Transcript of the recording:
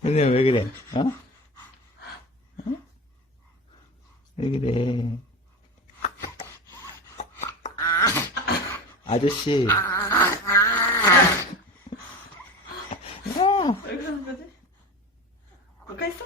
근데 왜 그래? 어? 어? 왜 그래? 아저씨. 왜 그러는 거지? 가까이 있어?